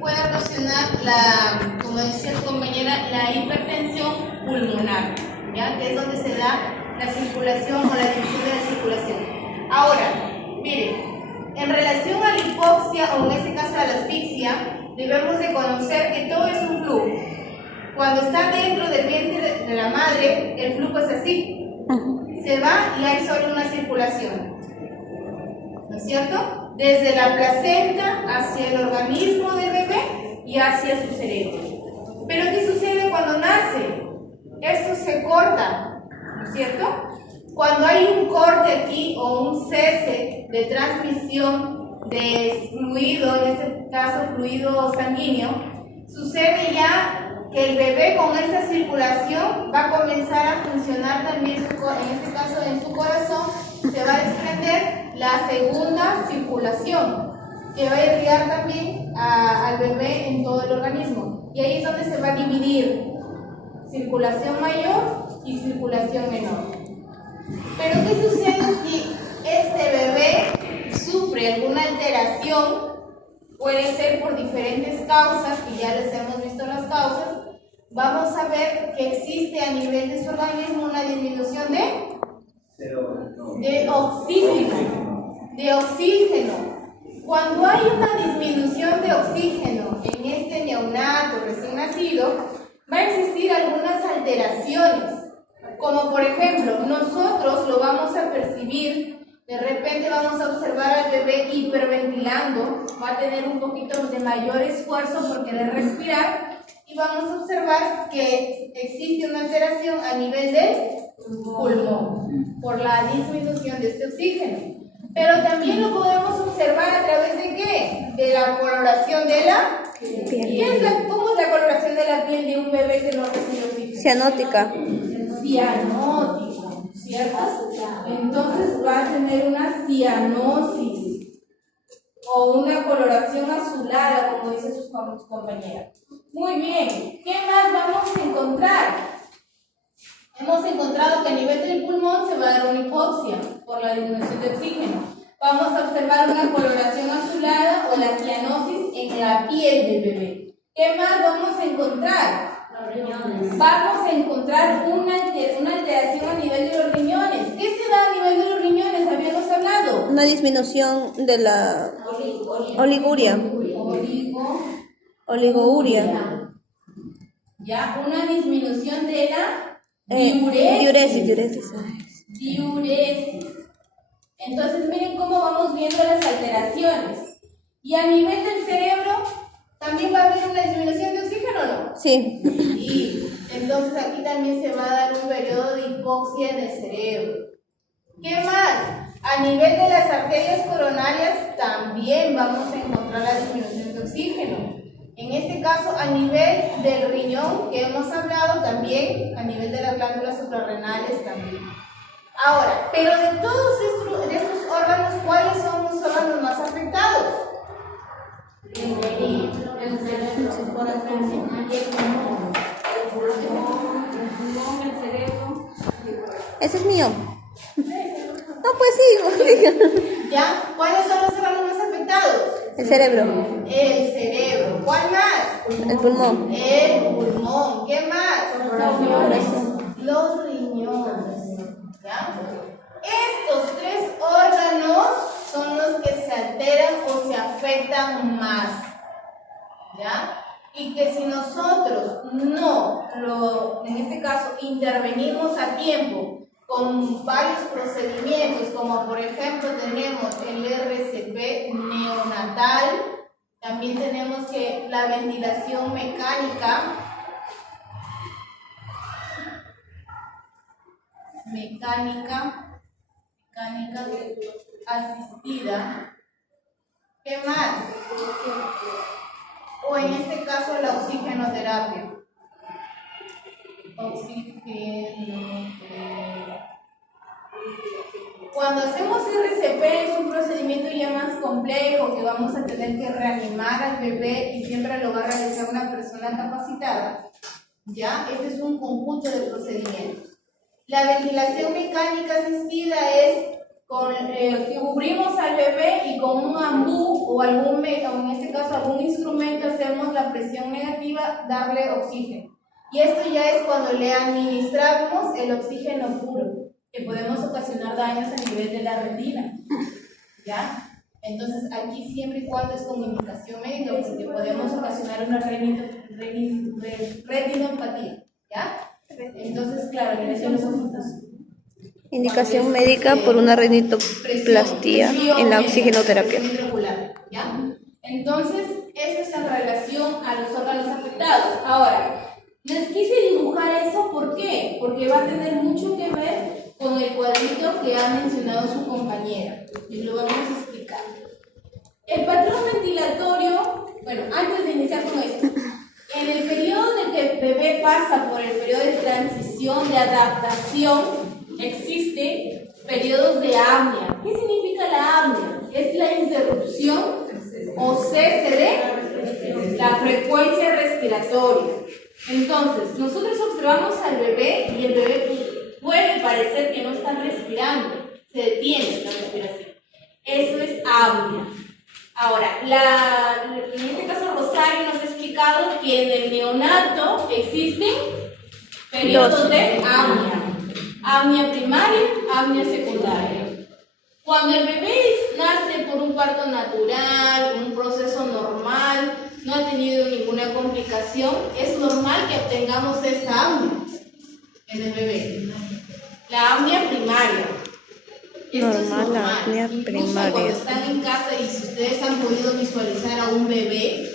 puede ocasionar como decía tu compañera, la hipertensión pulmonar, ¿ya? Que es donde se da la circulación o la división de la circulación. Ahora, miren, en relación a la hipoxia o en este caso a la asfixia, debemos de conocer que todo es un flujo. Cuando está dentro del vientre de la madre, el flujo es así. Se va y hay solo una circulación. ¿No es cierto? Desde la placenta hacia el organismo del bebé y hacia su cerebro. Pero ¿qué sucede cuando nace? Esto se corta, ¿no es cierto? Cuando hay un corte aquí o un cese de transmisión de fluido, en este caso fluido sanguíneo, sucede ya que el bebé con esta circulación va a comenzar a funcionar también, en este caso en su corazón, se va a desprender la segunda circulación, que va a irrigar también al bebé en todo el organismo. Y ahí es donde se va a dividir circulación mayor y circulación menor. Pero ¿qué sucede si este bebé sufre alguna alteración? Puede ser por diferentes causas, y ya les hemos visto las causas. Vamos a ver que existe a nivel de su organismo una disminución de oxígeno. Cuando hay una disminución de oxígeno en este neonato recién nacido, va a existir algunas alteraciones, como por ejemplo, nosotros lo vamos a percibir. De repente vamos a observar al bebé hiperventilando, va a tener un poquito de mayor esfuerzo porque de respirar, y vamos a observar que existe una alteración a nivel del pulmón por la disminución de este oxígeno. Pero también lo podemos observar a través de ¿qué? De la coloración de la piel. ¿Cómo es la coloración de la piel de un bebé que no recibe oxígeno? Cianótica. Cianótica, ¿cierto? Entonces va a tener una cianosis o una coloración azulada, como dicen sus compañeras. Muy bien, ¿qué más vamos a encontrar? Hemos encontrado que a nivel del pulmón se va a dar una hipoxia por la disminución de oxígeno. Vamos a observar una coloración azulada o la cianosis en la piel del bebé. ¿Qué más vamos a encontrar? Vamos a encontrar una alteración a nivel de los riñones. ¿Qué se da a nivel de los riñones? Habíamos hablado. Una disminución de la oligouria. Oligouria. Ya, una disminución de la diuresis. Entonces miren cómo vamos viendo las alteraciones. Y a nivel del cerebro también va a haber una disminución de oxígeno, ¿no? Sí. Y entonces aquí también se va a dar un periodo de hipoxia en el cerebro. ¿Qué más? A nivel de las arterias coronarias también vamos a encontrar la disminución de oxígeno. En este caso, a nivel del riñón, que hemos hablado, también a nivel de las glándulas suprarrenales también. Ahora, pero de todos estos órganos, ¿cuáles son los órganos más afectados? El cerebro, el corazón, el pulmón, el cerebro. Ese es mío. No, pues sí. ¿Ya? ¿Cuáles son los órganos más afectados? El cerebro. El cerebro. ¿Cuál más? El pulmón. El pulmón. ¿Qué más? Los riñones. ¿Ya? Estos tres órganos son los que se alteran o se afectan más. ¿Ya? Y que si nosotros en este caso, intervenimos a tiempo con varios procedimientos, como por ejemplo tenemos el RCP neonatal, también tenemos que la ventilación mecánica asistida. ¿Qué más? O en este caso la oxigenoterapia. Cuando hacemos RCP es un procedimiento ya más complejo que vamos a tener que reanimar al bebé y siempre lo va a realizar una persona capacitada. ¿Ya? Este es un conjunto de procedimientos. La ventilación mecánica asistida es cubrimos al bebé y con un ambú o en este caso algún instrumento hacemos a darle oxígeno. Y esto ya es cuando le administramos el oxígeno puro, que podemos ocasionar daños a nivel de la retina. ¿Ya? Entonces, aquí siempre y cuando es con indicación médica, porque podemos ocasionar una retinopatía. ¿Ya? Entonces, claro, le decimos los ojitos. Indicación médica por una rinoplastia en la oxigenoterapia. ¿Ya? Entonces, eso es en relación a los órganos afectados. Ahora, les quise dibujar eso, ¿por qué? Porque va a tener mucho que ver con el cuadrito que ha mencionado su compañera. Y lo vamos a explicar. El patrón ventilatorio, bueno, antes de iniciar con esto, en el periodo en el que el bebé pasa por el periodo de transición, de adaptación, existe periodos de apnea. ¿Qué significa la apnea? Es la interrupción o cese de la frecuencia respiratoria. Entonces, nosotros observamos al bebé y el bebé puede parecer que no está respirando, se detiene la respiración. Eso es apnea. Ahora, en este caso Rosario nos ha explicado que en el neonato existen periodos de apnea. Apnea primaria, apnea secundaria. Cuando el bebé nace por un parto natural, un proceso normal, no ha tenido ninguna complicación, es normal que obtengamos esta apnea en el bebé. La apnea primaria. Normal, la apnea Incluso primaria. cuando están en casa y si ustedes han podido visualizar a un bebé,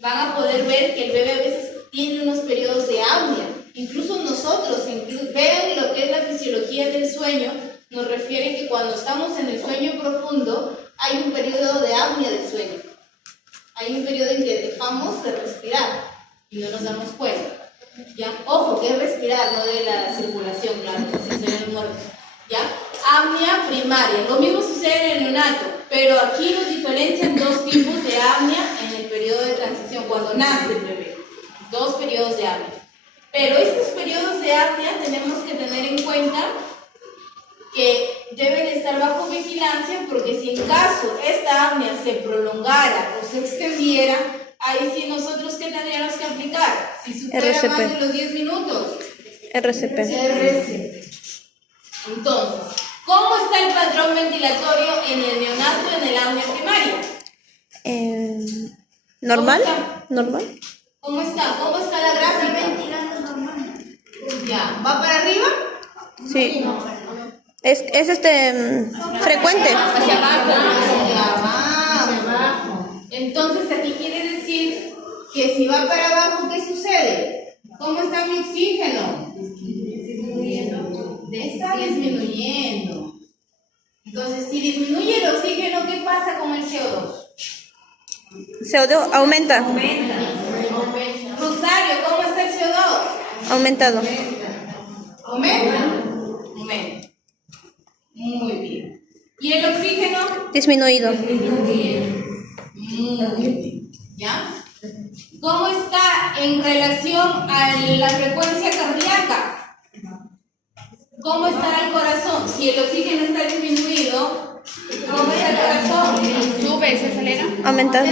van a poder ver que el bebé a veces tiene unos periodos de apnea. Incluso nosotros, vean lo que es la fisiología del sueño, nos refiere que cuando estamos en el sueño profundo, hay un periodo de apnea del sueño. Hay un periodo en que dejamos de respirar y no nos damos cuenta. ¿Ya? Ojo, que es respirar, no de la circulación, claro, si estoy en el muerto. ¿Ya? Apnea primaria. Lo mismo sucede en el neonato, pero aquí nos diferencian dos tipos de apnea en el periodo de transición, cuando nace el bebé. Dos periodos de apnea. Pero estos periodos de apnea tenemos que tener en cuenta que deben estar bajo vigilancia, porque si en caso esta apnea se prolongara o se extendiera, ahí sí nosotros ¿qué tendríamos que aplicar? Si supera más de los 10 minutos. RCP. Entonces, ¿cómo está el patrón ventilatorio en el neonato en el apnea primaria? ¿Normal? ¿Normal? ¿Cómo está? ¿Cómo está la gráfica? Ventilando normal. Ya, ¿va para arriba? Sí. Es frecuente. Hacia abajo. Entonces aquí quiere decir que si va para abajo, ¿qué sucede? ¿Cómo está mi oxígeno? Está disminuyendo. Entonces, si disminuye el oxígeno, ¿qué pasa con el CO2? CO2 aumenta. Rosario, ¿cómo está el CO2? Aumentado. ¿Aumenta? Aumenta. Muy bien. ¿Y el oxígeno? Disminuido. Muy bien. ¿Ya? ¿Cómo está en relación a la frecuencia cardíaca? ¿Cómo está el corazón? Si el oxígeno está disminuido, ¿cómo está el corazón? ¿Sube, se acelera? Aumenta. Se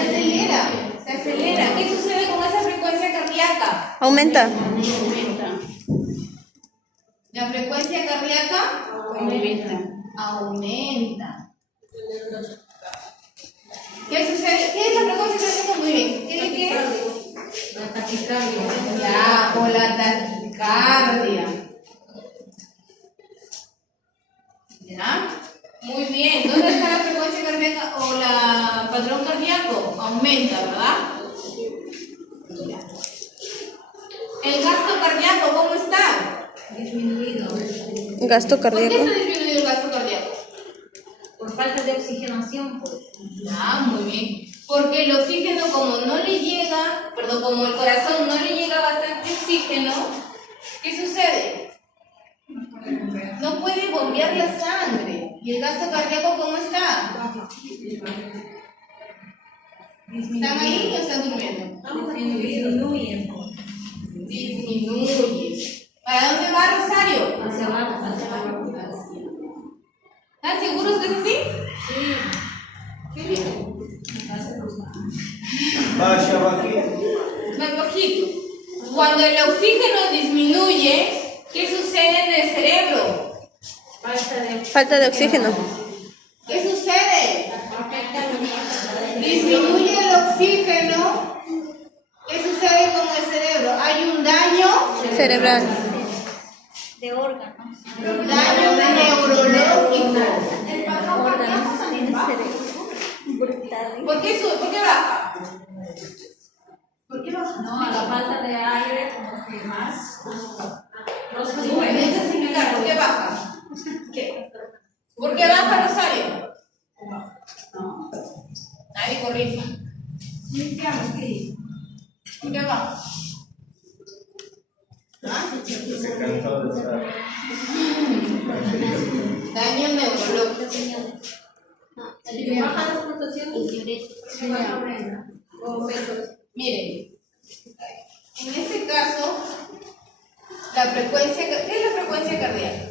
acelera. ¿Qué sucede con esa frecuencia cardíaca? Aumenta. La frecuencia cardíaca aumenta. ¿Qué sucede? ¿Qué es la frecuencia cardíaca? Muy bien. ¿Qué es? La taquicardia. Ya, o la taquicardia. ¿Ya? Muy bien. ¿Dónde está la frecuencia cardíaca o la patrón cardíaco? Aumenta, ¿verdad? Ya. ¿El gasto cardíaco cómo está? Disminuido. Gasto ¿Por qué cardíaco. está disminuido el gasto cardíaco? Por falta de oxigenación, pues. Ah, muy bien. Porque el oxígeno, como no le llega, como el corazón no le llega bastante oxígeno, ¿qué sucede? No puede bombear la sangre. ¿Y el gasto cardíaco cómo está? ¿Están ahí o están durmiendo? Disminuye. ¿Para dónde va, Rosario? Hacia abajo, hacia abajo. ¿Están seguros que es así? Sí. Qué bien. Va hacia abajo. Más bajito. Cuando el oxígeno disminuye, ¿qué sucede en el cerebro? Falta de oxígeno. ¿Qué sucede? Disminuye el oxígeno. ¿Qué sucede con el cerebro? Hay un daño Cerebral. De órganos. daño neurológico. ¿Por qué sube? ¿Por qué baja? ¿Por qué baja? No, a la falta de aire, como que más. Necesito explicar, ¿por qué baja? ¿Por qué baja, Rosario? Nadie corrija. ¿Por qué baja? ¿Ah? Daño neurológico. Baja las pulsaciones. Miren, en este caso, la frecuencia, ¿qué es la frecuencia cardíaca?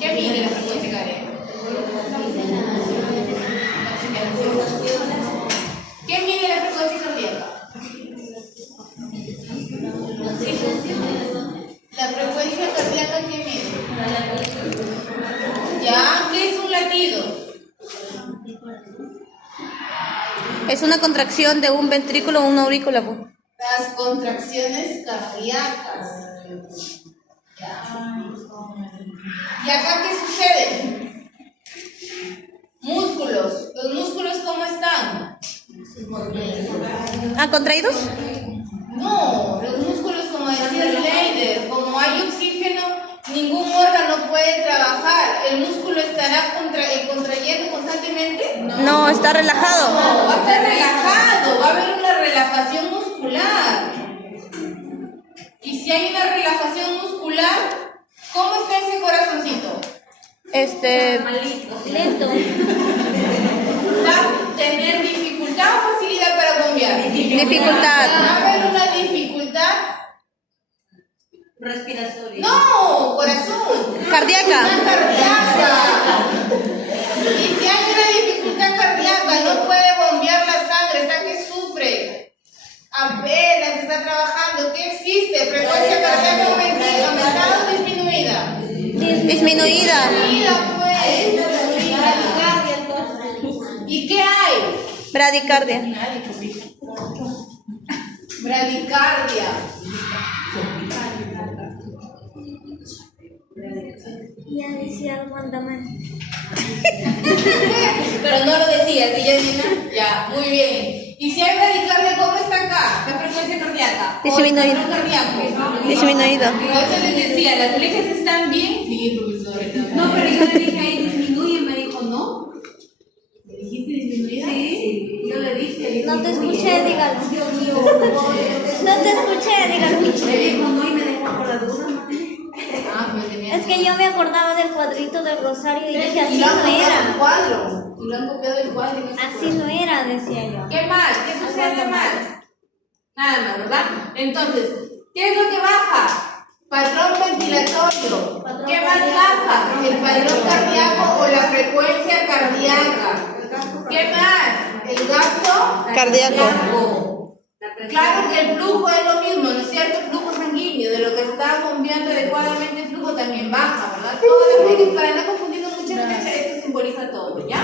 ¿Qué mide la frecuencia cardíaca? ¿Qué mide la frecuencia cardíaca? La frecuencia cardíaca, ¿qué mide? ¿Ya? ¿Qué es un latido? Es una contracción de un ventrículo o una aurícula. Pues. Las contracciones cardíacas. ¿Y acá qué sucede? Músculos. ¿Los músculos cómo están? ¿Ah, contraídos? No, los músculos, como decía Leider, como hay oxígeno, ningún órgano puede trabajar. ¿El músculo estará contrayendo constantemente? No, está relajado. No, va a estar relajado, va a haber una relajación muscular. Y si hay una relajación muscular, ¿cómo está ese corazoncito? Lento. Va a tener dificultad o facilidad para bombear. Dificultad. Va a haber una dificultad. Respiratorio. No, corazón. Cardíaca. Cardíaca. Y si hay una dificultad cardíaca, no puede bombear la sangre, está que sufre. Apenas está trabajando. ¿Qué existe? Frecuencia cardíaca aumentada o disminuida. Disminuida. Disminuida, pues. ¿Y qué hay? Bradicardia. Bradicardia. Ya decía algo andamán. Pero no lo decías, Guillermina. Ya, muy bien. ¿Y si hay bradicardia, cómo está acá? ¿La frecuencia cardíaca? Disminuido. ¿O el patrón cardíaco? Disminuido. Entonces les decía, ¿las flechas están bien? Sí, profesora. No, pero yo le dije ahí disminuye, me dijo no. ¿Le dijiste disminuida? Sí, yo le dije. No te escuché, dígalo. Dios mío. No te escuché, dígalo. Me dijo no y me dejó por la duda. Ah, pues tenía. Es que yo me acordaba del cuadrito del rosario y dije, Y así lo han no copiado del era. cuadro. Y lo han copiado del cuadro. y no se Así acuerdan. no era, decía yo. ¿Qué más? ¿Qué sucede más? Nada más, ¿verdad? Entonces, ¿qué es lo que baja? Patrón ventilatorio. ¿Qué más baja? El patrón cardíaco o la frecuencia cardíaca. ¿Qué más? El gasto Cardíaco. Claro que el flujo es lo mismo, ¿no es cierto? El flujo sanguíneo, de lo que está bombeando adecuadamente el flujo también baja, ¿verdad? Todas las veces, para no confundirnos muchas veces, esto simboliza todo, ¿ya?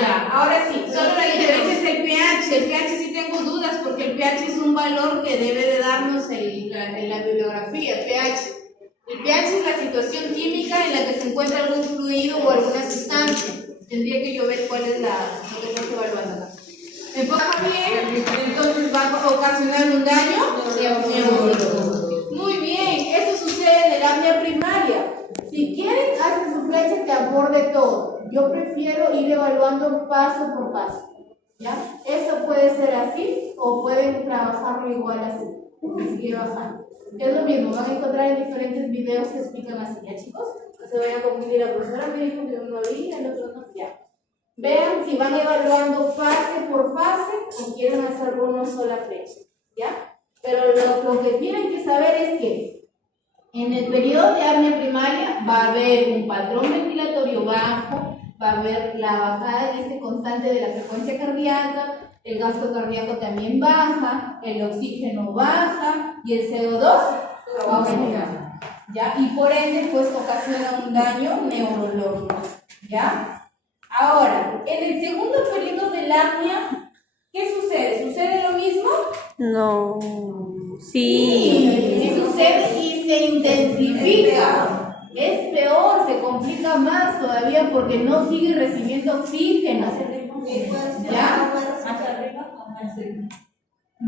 Ya, ahora sí, solo la diferencia es el pH. El pH sí tengo dudas porque el pH es un valor que debe de darnos la bibliografía, el pH. El pH es la situación química en la que se encuentra algún fluido o alguna sustancia. Tendría que yo ver cuál es lo que estamos evaluando acá. ¿Me baja bien? Entonces va a ocasionar un daño neurológico. Muy bien, esto sucede en el apnea primaria. Si quieren, hacen su flecha que aborde todo. Yo prefiero ir evaluando paso por paso. ¿Ya? Esto puede ser así o pueden trabajarlo igual así. Sigue bajando. Es lo mismo, van a encontrar en diferentes videos que explican así, ¿ya chicos? No se vayan a confundir, la profesora me dijo que uno había, el otro no, ya. Vean si van evaluando fase por fase o quieren hacer una sola flecha, ¿ya? Pero lo que tienen que saber es que en el periodo de apnea primaria va a haber un patrón ventilatorio bajo, va a haber la bajada en este constante de la frecuencia cardíaca, el gasto cardíaco también baja, el oxígeno baja y el CO2 aumenta. ¿Ya? Y por ende, pues ocasiona un daño neurológico. ¿Ya? Ahora, en el segundo periodo del apnea, ¿qué sucede? ¿Sucede lo mismo? No. Sí. Sí sucede y se intensifica. Es peor, se complica más todavía porque no sigue recibiendo oxígeno. ¿Ya?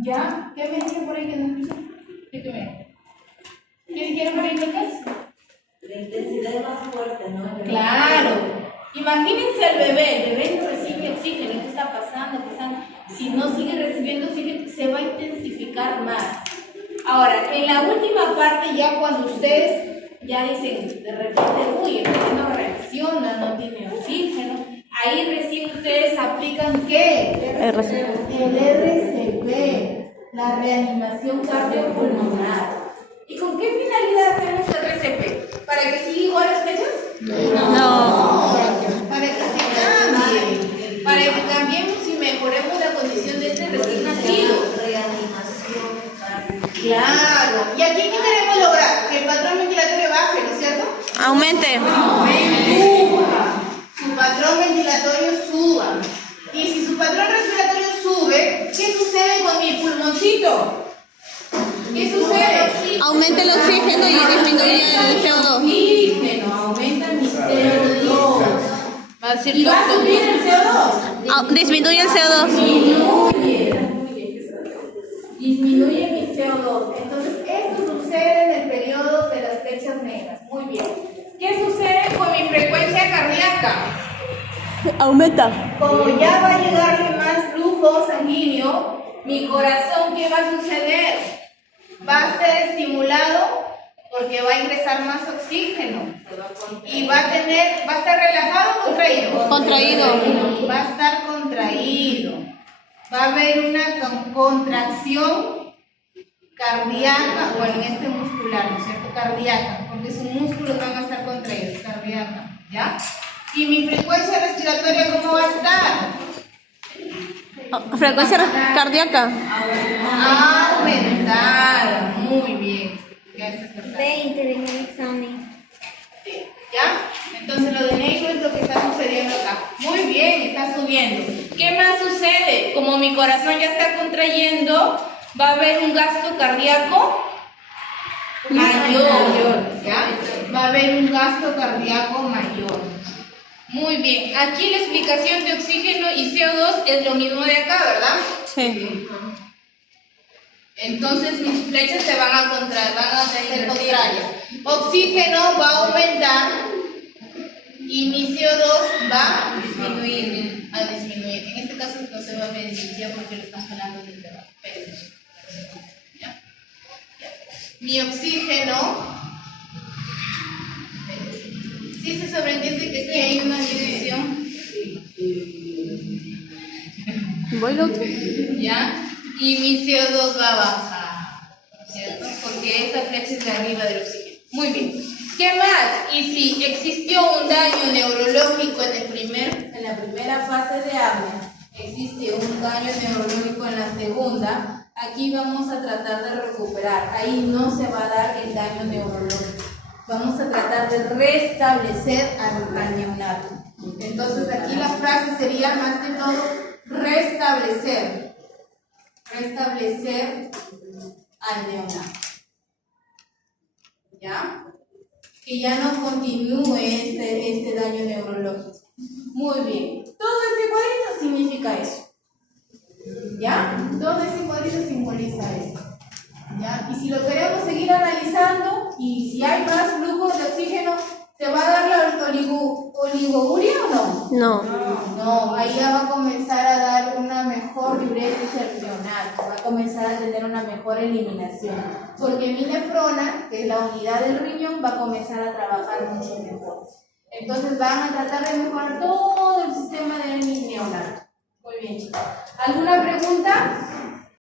¿Ya? ¿Qué me dicen por ahí que no escuchan? ¿Qué quieren por ahí, chicas? La intensidad es más fuerte, ¿no? Claro. Imagínense al bebé, el bebé no recibe oxígeno. ¿Qué está pasando? Si no sigue recibiendo oxígeno, se va a intensificar más. Ahora, en la última parte, ya cuando ustedes ya dicen, de repente, uy, el bebé no reacciona, no tiene oxígeno, ahí recién ustedes aplican ¿qué? El RCP, la reanimación cardiopulmonar. ¿Y con qué finalidad hacemos RCP? ¿Para que siga igual las fechas? No. Para que se cambie, para que cambiemos y mejoremos la condición de este recién nacido. Claro. ¿Y aquí qué queremos lograr? Que el patrón ventilatorio baje, ¿no es cierto? Aumente. Suba. Su patrón ventilatorio suba. Y si su patrón respiratorio sube, ¿qué sucede con mi pulmoncito? ¿Qué sucede? Aumenta el oxígeno y disminuye el CO2. Oxígeno, aumenta mi CO2. ¿Y va a subir el CO2? Disminuye el CO2. Disminuye mi CO2. Entonces, esto sucede en el periodo de las fechas negras. Muy bien. ¿Qué sucede con mi frecuencia cardíaca? Aumenta. Como ya va a llegarle más flujo sanguíneo, mi corazón, ¿qué va a suceder? Va a ser estimulado porque va a ingresar más oxígeno. Y va a estar relajado o contraído. Contraído. Va a estar contraído. Va a haber una contracción cardíaca, bueno, en este muscular, ¿no es cierto? Cardíaca, porque sus músculos van a estar contraídos, cardíaca, ¿ya? ¿Y mi frecuencia respiratoria cómo va a estar? Frecuencia cardíaca. Aumentada, muy bien. Ya está perfecto. 20 en el examen. Sí, ¿ya? Entonces lo de negro es lo que está sucediendo acá. Muy bien, está subiendo. ¿Qué más sucede? Como mi corazón ya está contrayendo, va a haber un gasto cardíaco mayor, ¿ya? Va a haber un gasto cardíaco mayor. Muy bien, aquí la explicación de oxígeno y CO2 es lo mismo de acá, ¿verdad? Sí. Entonces mis flechas se van a contraer, van a ser contrarias. Oxígeno va a aumentar y mi CO2 va a disminuir. En este caso no se va a beneficiar porque lo estamos hablando del trabajo. ¿Ya? Mi oxígeno. Sí se sobreentiende que aquí hay una división. Voy lo otro. ¿Ya? Y mi CO2 va a bajar, ¿cierto? Porque esta flecha es de arriba del oxígeno. Muy bien. ¿Qué más? Y si existió un daño neurológico en la primera fase de apnea, existe un daño neurológico en la segunda, aquí vamos a tratar de recuperar. Ahí no se va a dar el daño neurológico. Vamos a tratar de restablecer al neonato. Entonces aquí la frase sería más que todo restablecer al neonato. ¿Ya? Que ya no continúe este daño neurológico. Muy bien. Todo este cuadrito significa eso. ¿Ya? Todo este cuadrito simboliza eso. ¿Ya? Y si lo queremos seguir analizando y si hay más flujo de oxígeno, ¿se va a dar la oligoguria o no? No. No, ahí ya va a comenzar a dar una mejor diuresis al neonato, va a comenzar a tener una mejor eliminación, porque mi nefrona, que es la unidad del riñón, va a comenzar a trabajar mucho mejor. Entonces van a tratar de mejorar todo el sistema del neonato. Muy bien, chicos. ¿Alguna pregunta?